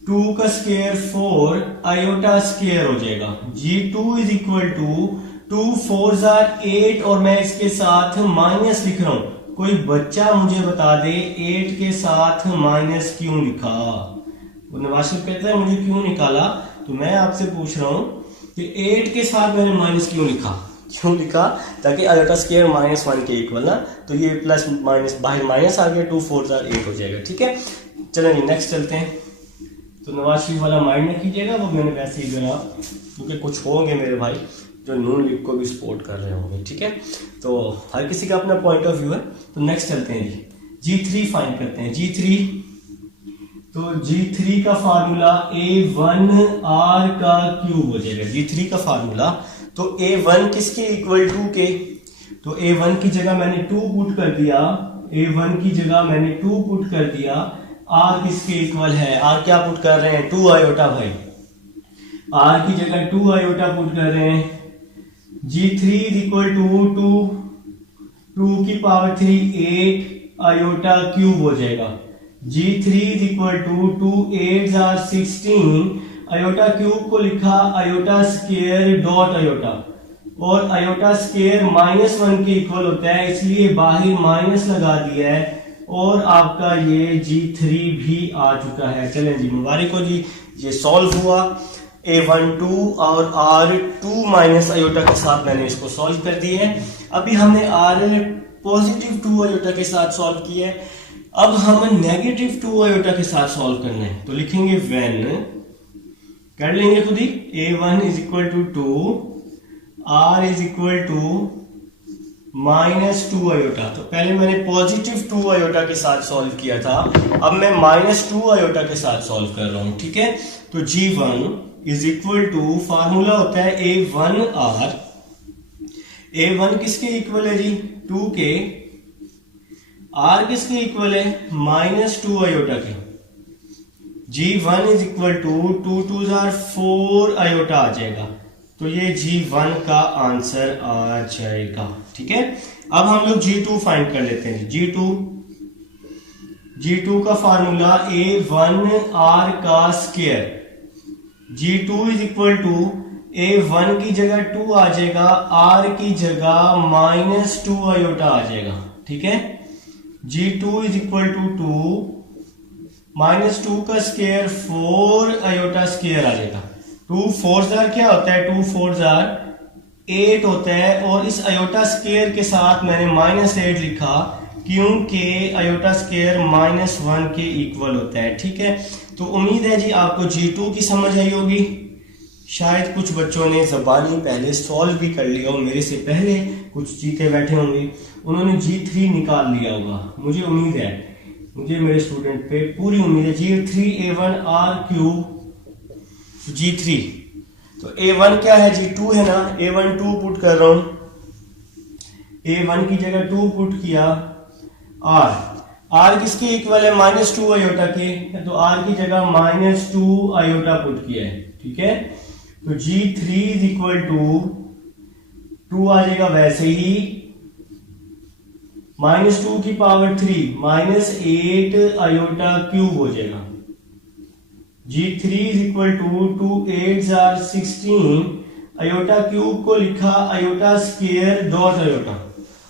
2 का स्क्वायर 4 आयोटा स्क्वायर हो जाएगा, G2 इज इक्वल टू 2 4 8 और मैं इसके साथ माइनस लिख रहा हूं। कोई बच्चा मुझे बता दे 8 के साथ माइनस क्यों लिखा? वो नवाशिफ कहता है मुझे क्यों निकाला, तो मैं आपसे पूछ रहा हूं कि 8 के साथ मैंने माइनस क्यों लिखा? ताकि आयोटा स्क्वायर -1 के इक्वल ना, तो ये प्लस माइनस बाहर माइनस आ गया, 2 4 8 हो जाएगा। ठीक है, चलें नेक्स्ट चलते हैं। तो नवाज शरीफ वाला माइंड न कीजिएगा, वो मैंने वैसे ही करा, क्योंकि कुछ होंगे मेरे भाई जो नून लीग को भी सपोर्ट कर रहे होंगे। ठीक है, तो हर किसी का अपना पॉइंट ऑफ व्यू है। तो नेक्स्ट चलते हैं जी, G3 फाइंड करते हैं। G3, तो G3 का फार्मूला A1R का क्यूब हो जाएगा। G3 का फार्मूला, तो A1 किसके इक्वल टू के, तो A1 की जगह मैंने 2 पुट कर दिया, A1 की जगह मैंने 2 पुट कर दिया। R किसके इक्वल है, R क्या पुट कर रहे हैं, 2 आयोटा भाई, R की जगह 2 आयोटा पुट कर रहे हैं। G3 इज इक्वल टू 2 की पावर 3 8 आयोटा क्यूब हो जाएगा। G3 is equal to 2 8 16 iota cube को लिखा आयोटा स्क्वायर डॉट आयोटा, और आयोटा स्क्वायर -1 के इक्वल होता है, इसलिए बाहर माइनस लगा दिया है, और आपका ये G3 भी आ चुका है। चलें जी, मुबारक हो जी, ये सॉल्व हुआ। A1 2 और R2 माइनस आयोटा के साथ मैंने इसको सॉल्व कर दिया है। अभी हमने R पॉजिटिव 2 आयोटा के साथ सॉल्व किया है, अब हम नेगेटिव 2 आयोटा के साथ सॉल्व करना है। तो लिखेंगे व्हेन, कर लेंगे खुद ही, A1 is equal to 2, R is equal to -2 iota. तो पहले मैंने पॉजिटिव 2 आयोटा के साथ सॉल्व किया था, अब मैं -2 आयोटा के साथ सॉल्व कर रहा हूं। ठीक है, तो G1 is equal to, formula होता है A1R, A1 किसके इक्वल है जी, 2 के, R किसके इक्वल है, -2 आयोटा के। G1 is equal to 2 2 4 iota आ जाएगा, तो ये G1 का आंसर आ जाएगा। ठीक है, अब हम लोग G2 फाइंड कर लेते हैं। G2 का फार्मूला A1R का square, G2 is equal to A1 की जगह 2 आ जाएगा, R की जगह -2 आयोटा आ जाएगा। ठीक है, G2 इज इक्वल टू 2 -2 का स्क्वायर 4 आयोटा स्क्वायर आ जाएगा। 2 4 क्या होता है, 2 4 8 होता है, और इस आयोटा स्क्वायर के साथ मैंने -8 लिखा क्योंकि आयोटा स्क्वायर -1 के इक्वल होता है। ठीक है, तो उम्मीद है जी आपको G2 की समझ आई होगी। शायद कुछ बच्चों ने ज़बानी पहले सॉल्व भी कर लिया हो, मेरे से पहले कुछ जीते बैठे होंगे, उन्होंने G3 निकाल लिया होगा, मुझे उम्मीद है, मुझे मेरे स्टूडेंट पे पूरी उम्मीद है। G3 A1R क्यूब G3, तो A1 क्या है, G2 है ना, A1 2 पुट कर रहा हूं, A1 की जगह 2 पुट किया, R किसके इक्वल है, -2 आयोटा के, तो R की जगह -2 आयोटा पुट किया है। ठीक है, तो G3 इज इक्वल टू 2 आ जाएगा वैसे ही, -2 की पावर 3 -8 आयोटा क्यूब हो जाएगा। G3 is equal to 2 8 16 iota cube को लिखा iota square dot iota,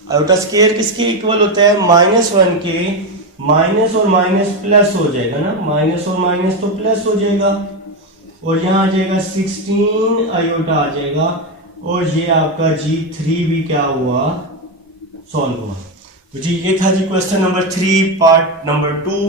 iota square किसके इक्वल होता है, -1 के, माइनस और माइनस प्लस हो जाएगा ना, माइनस और माइनस तो प्लस हो जाएगा, और यहाँ आ जाएगा 16 आयोटा आ जाएगा, और ये आपका G3 भी क्या हुआ, सॉल्व हुआ। तो जी ये था जी क्वेश्चन नंबर 3 पार्ट नंबर 2।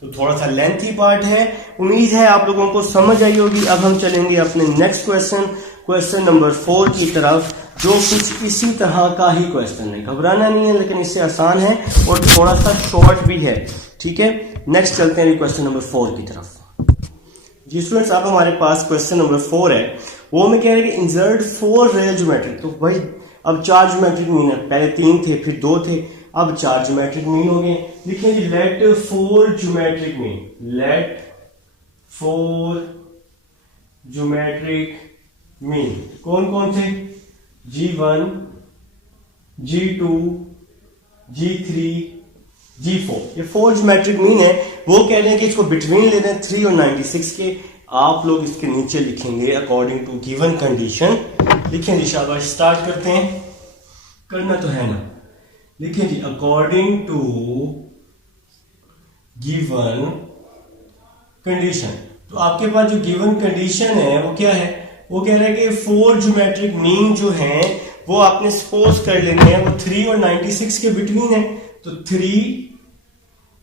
तो थोड़ा सा लेंथी पार्ट है, उम्मीद है आप लोगों को समझ आई होगी। अब हम चलेंगे अपने नेक्स्ट क्वेश्चन नंबर 4 की तरफ, जो कुछ इसी तरह का ही क्वेश्चन है, घबराना नहीं है, लेकिन इससे आसान है और थोड़ा सा शॉर्ट भी है। ठीक है, नेक्स्ट चलते हैं क्वेश्चन नंबर 4 की तरफ। जी स्टूडेंट्स, अब हमारे पास क्वेश्चन नंबर 4 है, वो में कह रहे हैं कि इंसर्ट 4 रियल ज्योमेट्रिक। तो भाई अब 4 ज्योमेट्रिक मीन है, पहले 3 थे फिर 2 थे, अब 4 ज्योमेट्रिक मीन हो गए। लिखिए जी let 4 geometric mean, let 4 geometric mean कौन कौन थे, G1, G2, G3, G4, ये 4 ज्योमेट्रिक मीन है। वो कह रहे हैं कि इसको बिटवीन लेना है 3 और 96 के। आप लोग इसके नीचे लिखेंगे अकॉर्डिंग टू गिवन कंडीशन। लिखें जी, शाबाश, स्टार्ट करते हैं, करना तो है ना। लिखें जी, अकॉर्डिंग टू गिवन कंडीशन। तो आपके पास जो गिवन कंडीशन है वो क्या है, वो कह रहा है कि 4 ज्योमेट्रिक मीन जो हैं वो आपने सपोज कर लेने हैं वो 3 और 96 के बिटवीन है। तो 3,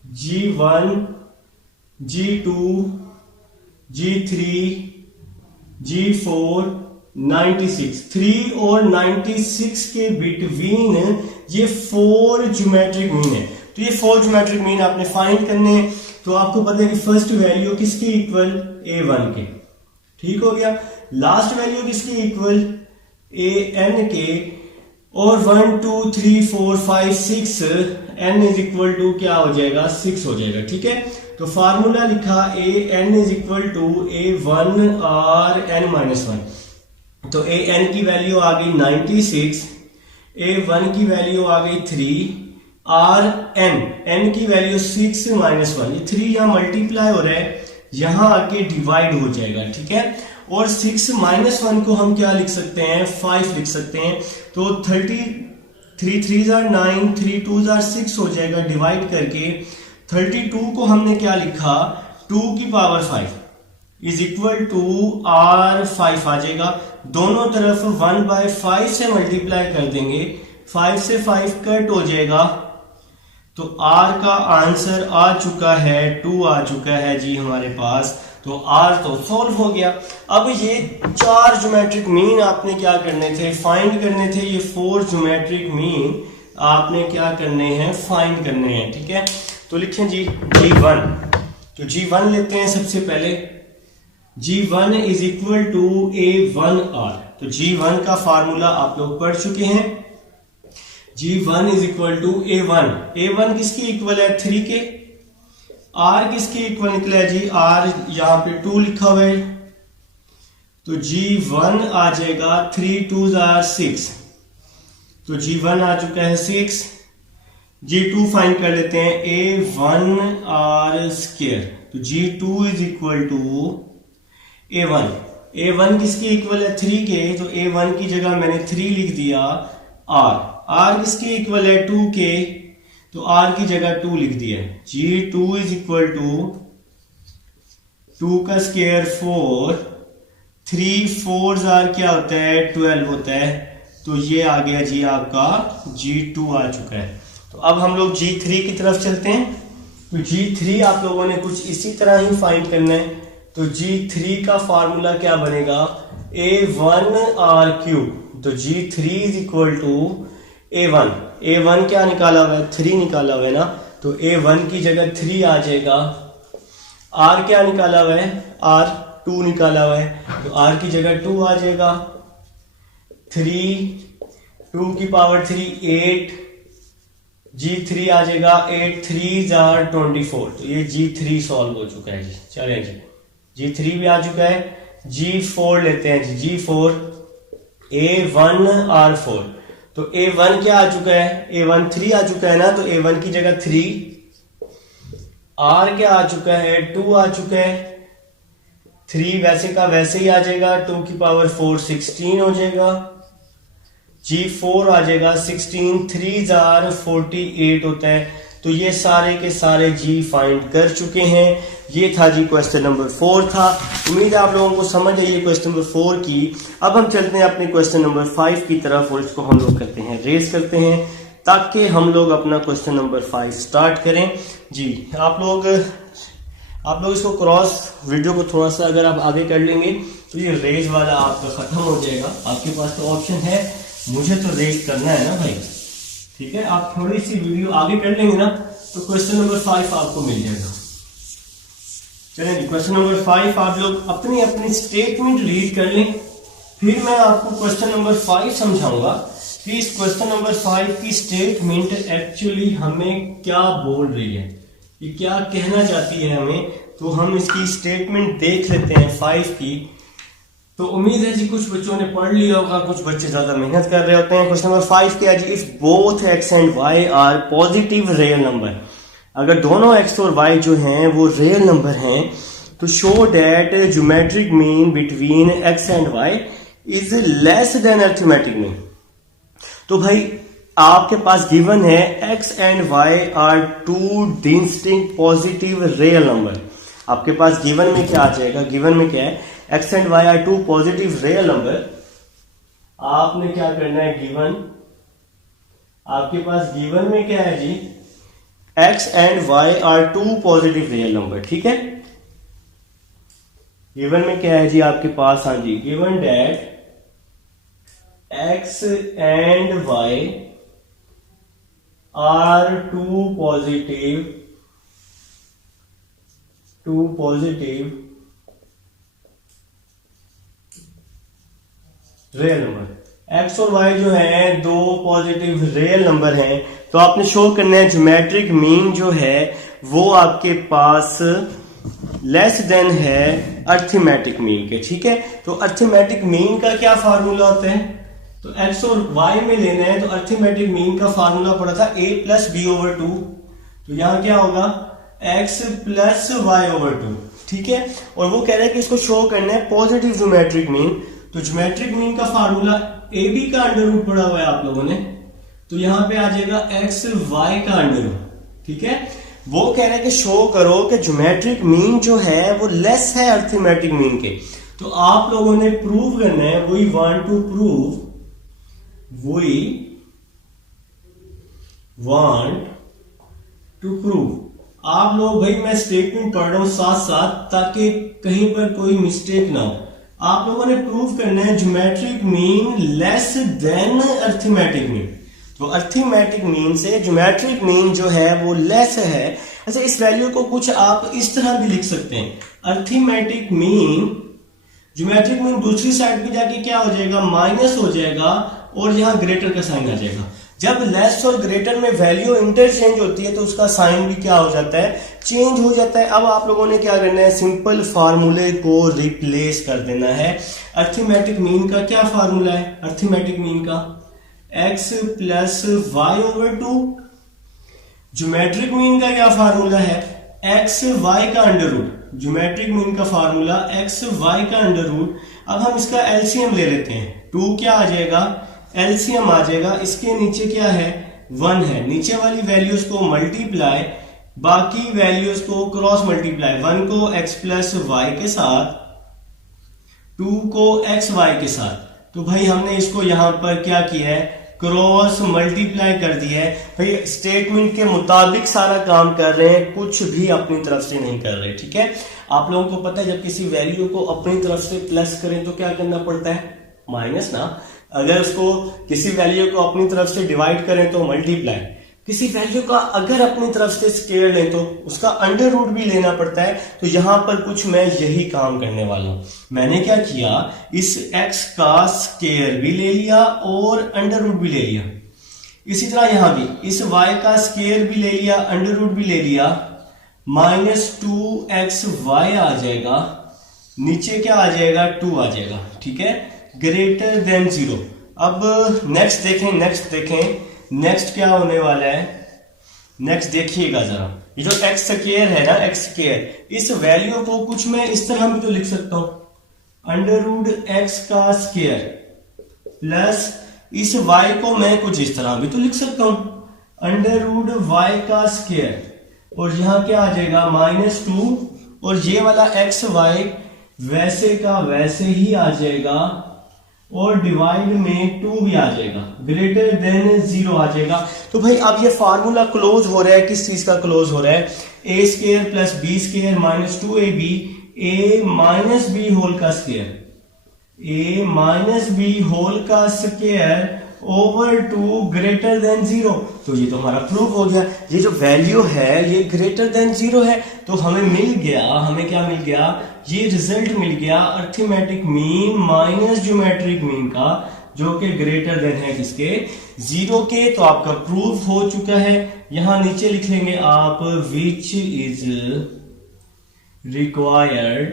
G1, G2, G3, G4, 96, 3 और 96 के बिटवीन ये 4 ज्योमेट्रिक मीन है। तो ये 4 ज्योमेट्रिक मीन आपने फाइंड करने हैं। तो आपको पता है कि फर्स्ट वैल्यू किसकी इक्वल, A1 के, ठीक हो गया। लास्ट वैल्यू किसकी इक्वल, AN के, और 1 2 3 4 5 6 n इज इक्वल टू क्या हो जाएगा, 6 हो जाएगा, ठीक है। तो फार्मूला लिखा AN is equal to A1 और n-1। तो AN की वैल्यू आ गई 96, A1 की वैल्यू आ गई 3 और n की वैल्यू 6 - 1। ये 3 यहां मल्टीप्लाई हो रहा है, यहां आके डिवाइड हो जाएगा, ठीक है। और 6 - 1 को हम क्या लिख सकते हैं, 5 लिख सकते हैं। तो 3 3 are 9, 3 2 are 6 हो जाएगा डिवाइड करके। 32 को हमने क्या लिखा, 2 की power 5 is equal to R5 आ जाएगा। दोनों तरफ 1/5 से मल्टीप्लाई कर देंगे, 5 से 5 कट हो जाएगा। तो R का आंसर आ चुका है 2 आ चुका है जी हमारे पास। तो R तो सॉल्व हो गया। अब ये 4 ज्योमेट्रिक मीन आपने क्या करने थे, फाइंड करने थे। ये 4 ज्योमेट्रिक मीन आपने क्या करने हैं, फाइंड करने हैं, ठीक है। तो लिखें जी G1। तो G1 लेते हैं सबसे पहले। G1 is equal to A1R। तो G1 का फार्मूला आप लोग पढ़ चुके हैं। G1 is equal to A1। A1 किसकी इक्वल है, 3 के। R किसकी इक्वल निकला है जी, R यहां पे 2 लिखा हुआ है। तो G1 आ जाएगा 3 2 are 6। तो G1 आ चुका है 6। G2 फाइंड कर लेते हैं, A1R स्क्वायर। तो G2 is equal to A1। A1 किसकी इक्वल है, 3 के। तो A1 की जगह मैंने 3 लिख दिया। R किसकी इक्वल है, 2 के। तो R की जगह 2 लिख दिया। G2 इज इक्वल टू 2 का स्क्वायर 4, 3 4 आर क्या होता है, 12 होता है। तो ये आ गया जी आपका G2 आ चुका है। तो अब हम लोग G3 की तरफ चलते हैं। तो G3 आप लोगों ने कुछ इसी तरह ही फाइंड करना है। तो G3 का फार्मूला क्या बनेगा, A1R क्यूब। तो G3 is equal to A1 क्या निकाला हुआ है, 3 निकाला हुआ है ना। तो A1 की जगह 3 आ जाएगा। R क्या निकाला हुआ है, R 2 निकाला हुआ है। तो R की जगह 2 आ जाएगा। 3 2 की पावर 3 8। G3 आ जाएगा 8 3 are 24। तो ये G3 सॉल्व हो चुका है जी। चलिए जी, G3 भी आ चुका है। G4 लेते हैं जी। G4 A1R4। तो A1 क्या आ चुका है, A1 3 आ चुका है ना। तो A1 की जगह 3। R क्या आ चुका है, 2 आ चुका है। 3 वैसे का वैसे ही आ जाएगा। 2 की पावर 4 16 हो जाएगा। G4 आ जाएगा 16 3 are 48 होता है। तो ये सारे के सारे G फाइंड कर चुके हैं। ये था जी क्वेश्चन नंबर 4 था। उम्मीद है आप लोगों को समझ आई है क्वेश्चन नंबर 4 की। अब हम चलते हैं अपने क्वेश्चन नंबर 5 की तरफ और इसको हम लोग करते हैं रेस करते हैं, ताकि हम लोग अपना क्वेश्चन नंबर 5 स्टार्ट करें जी। आप लोग इसको क्रॉस वीडियो को थोड़ा सा अगर आप आगे कर लेंगे तो ये रेस वाला आपका खत्म हो जाएगा। आपके पास तो ऑप्शन है, मुझे तो रेस करना है ना भाई, ठीक है। आप थोड़ी सी वीडियो आगे कर लेंगे ना तो क्वेश्चन नंबर 5 आपको मिल जाएगा। चलिए क्वेश्चन नंबर 5 आप लोग अपनी अपनी स्टेटमेंट रीड कर लें, फिर मैं आपको क्वेश्चन नंबर 5 समझाऊंगा कि इस क्वेश्चन नंबर 5 की स्टेटमेंट एक्चुअली हमें क्या बोल रही है, ये क्या कहना चाहती है हमें। तो हम इसकी स्टेटमेंट देख लेते हैं 5 की। तो उम्मीद है जी कुछ बच्चों ने पढ़ लिया होगा, कुछ बच्चे ज्यादा मेहनत कर रहे होते हैं। क्वेश्चन नंबर 5 क्या है जी, if both x and y are positive real number, अगर दोनों x और y जो हैं वो रियल नंबर हैं, तो show that geometric mean between x and y is less than arithmetic mean. तो भाई आपके पास गिवन है x and y are two distinct positive real number. आपके पास गिवन में क्या आ जाएगा, गिवन में क्या है, x and y are two positive real number. आपने क्या करना है, गिवन, आपके पास गिवन में क्या है जी, x and y are two positive real number, ठीक है। गिवन में क्या है जी आपके पास, हाँ जी, given that x and y are two positive real number. x और y जो है दो पॉजिटिव रियल नंबर हैं, तो आपने शो करना है ज्योमेट्रिक मीन जो है वो आपके पास लेस देन है अरिथमेटिक मीन के, ठीक है। तो अरिथमेटिक मीन का क्या फार्मूला होता है, तो x और y में लेना है, तो अरिथमेटिक मीन का फार्मूला पड़ा था a plus B over two, तो यहां क्या होगा x plus Y over two, ठीक है। और वो कह रहा है कि इसको शो करना है पॉजिटिव ज्योमेट्रिक मीन, तो ज्योमेट्रिक मीन का फार्मूला ए बी का अंडर रूट पढ़ा हुआ है आप लोगों ने, तो यहां पे आ जाएगा एक्स वाई का अंडर रूट, ठीक है। वो कह रहा है कि शो करो कि ज्योमेट्रिक मीन जो है वो लेस है अरिथमेटिक मीन के, तो आप लोगों ने प्रूव करना है, we want to prove, we want to prove. आप लोग भाई मैं स्टेटमेंट पढ़ रहा हूं साथ साथ ताकि कहीं पर कोई मिस्टेक ना हो। आप लोगों ने प्रूव करना है geometric mean less than arithmetic mean, तो अरिथमेटिक मीन से ज्योमेट्रिक मीन जो है वो लेस है। अच्छा, इस वैल्यू को कुछ आप इस तरह भी लिख सकते हैं, अरिथमेटिक मीन, ज्योमेट्रिक मीन दूसरी साइड पे जाके क्या हो जाएगा, माइनस हो जाएगा और यहां ग्रेटर का साइन आ जाएगा। जब लेस और ग्रेटर में वैल्यू इंटरचेंज होती है तो उसका साइन भी क्या हो जाता है, चेंज हो जाता है। अब आप लोगों ने क्या करना है, सिंपल फार्मूले को रिप्लेस कर देना है। अरिथमेटिक मीन का क्या फार्मूला है, अरिथमेटिक मीन का x plus Y over two, geometric mean का क्या फार्मूला है, x y का अंडर रूट, ज्योमेट्रिक मीन का फार्मूला x y का अंडर रूट। अब हम इसका एलसीएम ले लेते हैं, 2 क्या आ जाएगा, एलसीएम आ जाएगा, इसके नीचे क्या है, 1 है, नीचे वाली वैल्यूज को मल्टीप्लाई, बाकी वैल्यूज को क्रॉस मल्टीप्लाई, 1 को x प्लस वाई के साथ, 2 को x y के साथ। तो भाई हमने इसको यहां पर क्या किया है, क्रॉस मल्टीप्लाई कर दिया है। भाई स्टेटमेंट के मुताबिक सारा काम कर रहे हैं, कुछ भी अपनी तरफ से नहीं कर रहे, ठीक है। आप लोगों को पता है जब किसी वैल्यू को अपनी तरफ से प्लस करें तो क्या करना पड़ता है, माइनस ना। अगर उसको किसी वैल्यू को अपनी तरफ से डिवाइड करें तो मल्टीप्लाई, किसी वैल्यू का अगर अपनी तरफ से स्केयर लें तो उसका अंडर रूट भी लेना पड़ता है। तो यहां पर कुछ मैं यही काम करने वाला हूं। मैंने क्या किया, इस x का स्केयर भी ले लिया और अंडर रूट भी ले लिया। इसी तरह यहां भी इस y का स्केयर भी ले लिया, अंडर रूट भी ले लिया, -2xy आ जाएगा, नीचे क्या आ जाएगा, 2 आ जाएगा, ठीक है, ग्रेटर देन 0। अब नेक्स्ट देखें, नेक्स्ट क्या होने वाला है, नेक्स्ट देखिएगा जरा, ये जो x स्क्वायर है ना, x स्क्वायर, इस वैल्यू को कुछ मैं इस तरह भी तो लिख सकता हूं, अंडर रूट x का स्क्वायर प्लस इस y को मैं कुछ इस तरह भी तो लिख सकता हूं, अंडर रूट y का स्क्वायर, और यहां क्या आ जाएगा, -2, और ये वाला x y वैसे का वैसे ही आ जाएगा और डिवाइड में 2 भी आ जाएगा, ग्रेटर देन 0 आ जाएगा। तो भाई अब ये फार्मूला क्लोज हो रहा है, किस चीज का क्लोज हो रहा है, a square plus b square minus 2ab, a minus b whole का square, a minus b whole का स्क्वायर ओवर 2 ग्रेटर देन 0। तो ये तो हमारा प्रूफ हो गया, ये जो वैल्यू है ये ग्रेटर देन 0 है। तो हमें मिल गया, हमें क्या मिल गया, ये रिजल्ट मिल गया arithmetic mean minus geometric mean का, जो कि ग्रेटर देन है किसके, 0 के। तो आपका प्रूफ हो चुका है। यहां नीचे लिख लेंगे आप, विच इज रिक्वायर्ड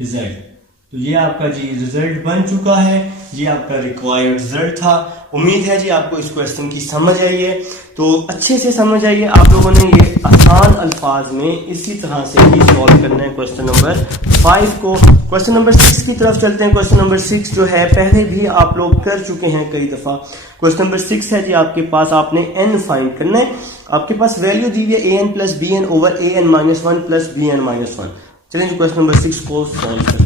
रिजल्ट। तो ये आपका जी रिजल्ट बन चुका है, ये आपका रिक्वायर्ड रिजल्ट था। उम्मीद है जी आपको इस क्वेश्चन की समझ आई है, तो अच्छे से समझ आइए। आप लोगों ने ये आसान अल्फाज में इसी तरह से ही सॉल्व करना है क्वेश्चन नंबर 5 को। क्वेश्चन नंबर 6 की तरफ चलते हैं। क्वेश्चन नंबर 6 जो है पहले भी आप लोग कर चुके हैं कई दफा। क्वेश्चन नंबर 6 है जी आपके पास, आपने n फाइंड करना है। आपके पास वैल्यू दी हुई है an plus bn over an minus 1 plus bn minus 1। चलें जी क्वेश्चन नंबर 6 को सॉल्व करते हैं।